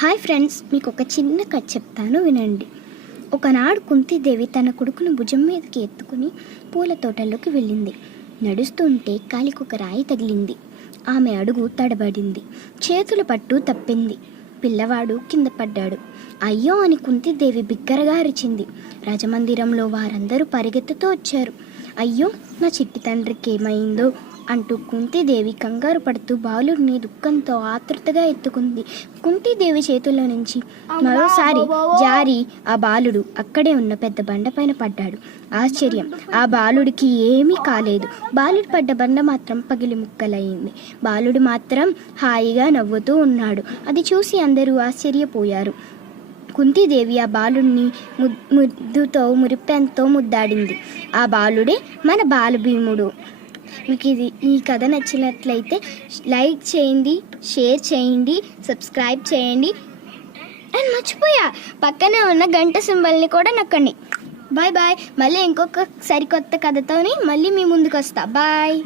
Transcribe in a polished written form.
Hi friends, మీకు ఒక చిన్న కథ చెప్తాను వినండి. ఒకనాడు కుంతీదేవి తన కొడుకును భుజం మీదకి ఎత్తుకుని పూల తోటలోకి వెళ్ళింది. నడుస్తుంటే కాలికి ఒక రాయి తగిలింది. ఆమె అడుగు తడబడింది. చేతుల పట్టు తప్పింది. పిల్లవాడు కింద పడ్డాడు. అయ్యో అని కుంతీదేవి బిగ్గరగా అరిచింది. రాజమందిరంలో వారందరూ పరిగెత్తుతూ వచ్చారు. అయ్యో, నా చిట్టి తండ్రికి ఏమైందో అంటూ కుంతీదేవి కంగారు పడుతూ బాలుడిని దుఃఖంతో ఆతృతగా ఎత్తుకుంది. కుంతీదేవి చేతుల్లో నుంచి మరోసారి జారి ఆ బాలుడు అక్కడే ఉన్న పెద్ద బండపైన పడ్డాడు. ఆశ్చర్యం, ఆ బాలుడికి ఏమీ కాలేదు. బాలుడు పడ్డ బండ మాత్రం పగిలి ముక్కలయ్యింది. బాలుడు మాత్రం హాయిగా నవ్వుతూ ఉన్నాడు. అది చూసి అందరూ ఆశ్చర్యపోయారు. కుంతీదేవి ఆ బాలుడిని ముద్దుతో మురిపెంతో ముద్దాడింది. ఆ బాలుడే మన బాలభీముడు. మీకు ఈ కథ నచ్చినట్లయితే లైక్ చేయండి, షేర్ చేయండి, సబ్స్క్రైబ్ చేయండి. అండ్ మర్చిపోయా, పక్కనే ఉన్న గంట సింబల్ని కూడా నొక్కండి. Bye bye. మళ్ళీ ఇంకొక సరికొత్త కథతోని మళ్ళీ మీ ముందుకు వస్తా. బాయ్.